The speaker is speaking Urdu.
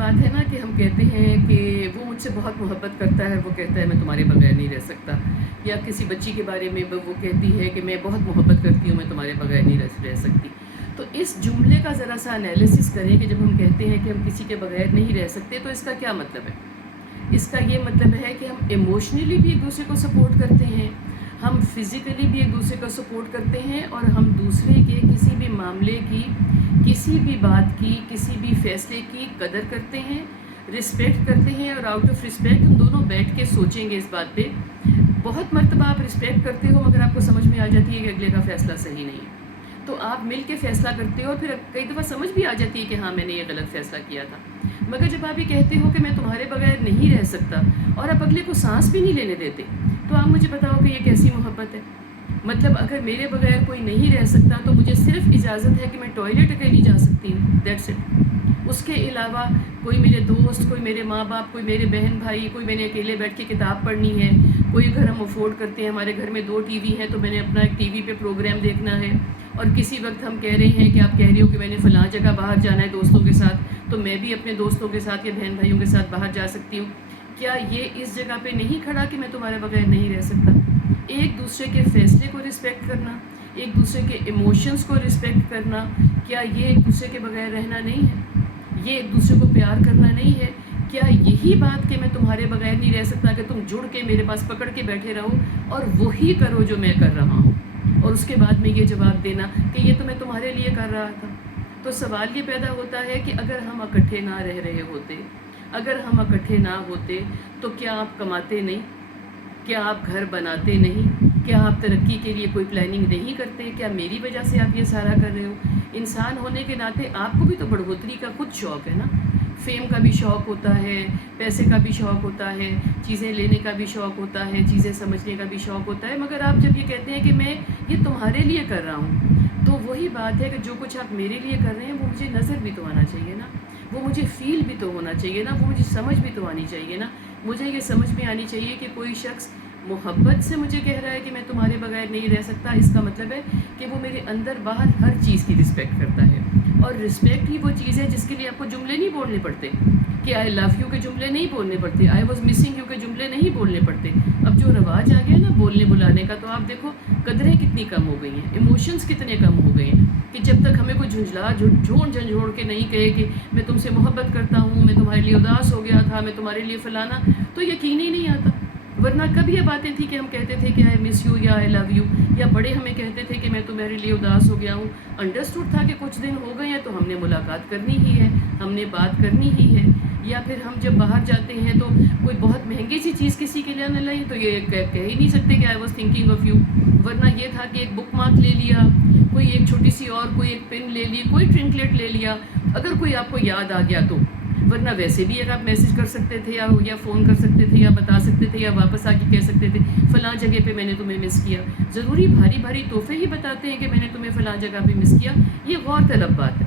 بات ہے نا کہ ہم کہتے ہیں کہ وہ مجھ سے بہت محبت کرتا ہے، وہ کہتا ہے میں تمہارے بغیر نہیں رہ سکتا، یا کسی بچی کے بارے میں وہ کہتی ہے کہ میں بہت محبت کرتی ہوں، میں تمہارے بغیر نہیں رہ سکتی۔ تو اس جملے کا ذرا سا انالیسس کریں کہ جب ہم کہتے ہیں کہ ہم کسی کے بغیر نہیں رہ سکتے تو اس کا کیا مطلب ہے؟ اس کا یہ مطلب ہے کہ ہم ایموشنلی بھی ایک دوسرے کو سپورٹ کرتے ہیں، ہم فزیکلی بھی ایک دوسرے کو سپورٹ کرتے ہیں، اور ہم دوسرے کے کسی بھی معاملے کی، کسی بھی بات کی، کسی بھی فیصلے کی قدر کرتے ہیں، رسپیکٹ کرتے ہیں، اور آؤٹ آف رسپیکٹ ہم دونوں بیٹھ کے سوچیں گے اس بات پہ۔ بہت مرتبہ آپ رسپیکٹ کرتے ہو مگر آپ کو سمجھ میں آ جاتی ہے کہ اگلے کا فیصلہ صحیح نہیں ہے، تو آپ مل کے فیصلہ کرتے ہو، پھر کئی دفعہ سمجھ بھی آ جاتی ہے کہ ہاں میں نے یہ غلط فیصلہ کیا تھا، مگر جب آپ یہ کہتے ہو کہ میں تمہارے بغیر نہیں رہ سکتا اور آپ اگلے کو سانس بھی نہیں لینے دیتے، تو آپ مجھے بتاؤ کہ یہ کیسی محبت ہے؟ مطلب اگر میرے بغیر کوئی نہیں رہ سکتا تو مجھے صرف اجازت ہے کہ میں ٹوائلٹ اکیلی جا سکتی ہوں، دیٹس اٹ۔ اس کے علاوہ کوئی میرے دوست، کوئی میرے ماں باپ، کوئی میرے بہن بھائی، کوئی میں نے اکیلے بیٹھ کے کتاب پڑھنی ہے، کوئی گھر ہم افورڈ کرتے ہیں، ہمارے گھر میں 2 ٹی وی ہیں تو میں نے اپنا ایک ٹی وی پہ پروگرام دیکھنا ہے، اور کسی وقت ہم کہہ رہے ہیں کہ آپ کہہ رہے ہو کہ میں نے فلاں جگہ باہر جانا ہے دوستوں کے ساتھ، تو میں بھی اپنے دوستوں کے ساتھ یا بہن بھائیوں کے ساتھ باہر جا سکتی ہوں۔ کیا یہ اس جگہ پہ نہیں کھڑا کہ میں تمہارے بغیر نہیں رہ سکتا؟ ایک دوسرے کے فیصلے کو رسپیکٹ کرنا، ایک دوسرے کے ایموشنز کو رسپیکٹ کرنا، کیا یہ ایک دوسرے کے بغیر رہنا نہیں ہے؟ یہ ایک دوسرے کو پیار کرنا نہیں ہے؟ کیا یہی بات کہ میں تمہارے بغیر نہیں رہ سکتا کہ تم جڑ کے میرے پاس پکڑ کے بیٹھے رہو اور وہی کرو جو میں کر رہا ہوں، اور اس کے بعد میں یہ جواب دینا کہ یہ تو میں تمہارے لیے کر رہا تھا؟ تو سوال یہ پیدا ہوتا ہے کہ اگر ہم اکٹھے نہ رہ رہے ہوتے، اگر ہم اکٹھے نہ ہوتے تو کیا آپ کماتے نہیں؟ کیا آپ گھر بناتے نہیں؟ کیا آپ ترقی کے لیے کوئی پلاننگ نہیں کرتے؟ کیا میری وجہ سے آپ یہ سارا کر رہے ہو؟ انسان ہونے کے ناطے آپ کو بھی تو بڑھوتری کا خود شوق ہے نا، فیم کا بھی شوق ہوتا ہے، پیسے کا بھی شوق ہوتا ہے، چیزیں لینے کا بھی شوق ہوتا ہے، چیزیں سمجھنے کا بھی شوق ہوتا ہے، مگر آپ جب یہ کہتے ہیں کہ میں یہ تمہارے لیے کر رہا ہوں، تو وہی بات ہے کہ جو کچھ آپ میرے لیے کر رہے ہیں وہ مجھے نظر بھی تو آنا چاہیے نا، وہ مجھے فیل بھی تو ہونا چاہیے نا، وہ مجھے سمجھ بھی تو آنی چاہیے نا۔ مجھے یہ سمجھ میں آنی چاہیے کہ کوئی شخص محبت سے مجھے کہہ رہا ہے کہ میں تمہارے بغیر نہیں رہ سکتا، اس کا مطلب ہے کہ وہ میرے اندر باہر ہر چیز کی رسپیکٹ کرتا ہے، اور رسپیکٹ ہی وہ چیز ہے جس کے لیے آپ کو جملے نہیں بولنے پڑتے، کہ آئی لو یو کے جملے نہیں بولنے پڑتے، آئی واز مسنگ یو کے جملے نہیں بولنے پڑتے۔ اب جو رواج آ گیا نا بولنے بلانے کا، تو آپ دیکھو قدریں کتنی کم ہو گئی ہیں، ایموشنز کتنے کم ہو گئے ہیں، کہ جب تک ہمیں کوئی جھنجھوڑ کے نہیں کہے کہ میں تم سے محبت کرتا ہوں، میں تمہارے لیے اداس ہو گیا تھا، میں تمہارے لیے فلانا، تو یقین ہی نہیں آتا۔ ورنہ کب یہ باتیں تھیں کہ ہم کہتے تھے کہ آئی مس یو یا آئی لو یو، یا بڑے ہمیں کہتے تھے کہ میں تمہارے لیے اداس ہو گیا ہوں، انڈرسٹوڈ تھا کہ کچھ دن ہو گئے ہیں تو ہم نے ملاقات کرنی ہی ہے، ہم نے بات کرنی ہی ہے۔ یا پھر ہم جب باہر جاتے ہیں تو کوئی بہت مہنگی سی چیز کسی کے لیے نہ لائیں تو یہ کہہ ہی نہیں سکتے کہ I was thinking of you, ورنہ یہ تھا کہ ایک بک مارک لے لیا، کوئی ایک چھوٹی سی اور کوئی ایک پن لے لی، کوئی ٹرنکلیٹ لے لیا، اگر کوئی آپ کو یاد آ گیا تو، ورنہ ویسے بھی اگر آپ میسج کر سکتے تھے یا فون کر سکتے تھے یا بتا سکتے تھے یا واپس آ کے کہہ سکتے تھے فلاں جگہ پہ میں نے تمہیں مس کیا۔ ضروری بھاری بھاری تحفے ہی بتاتے ہیں کہ میں نے تمہیں فلاں جگہ پہ مس کیا؟ یہ غور طلب بات ہے۔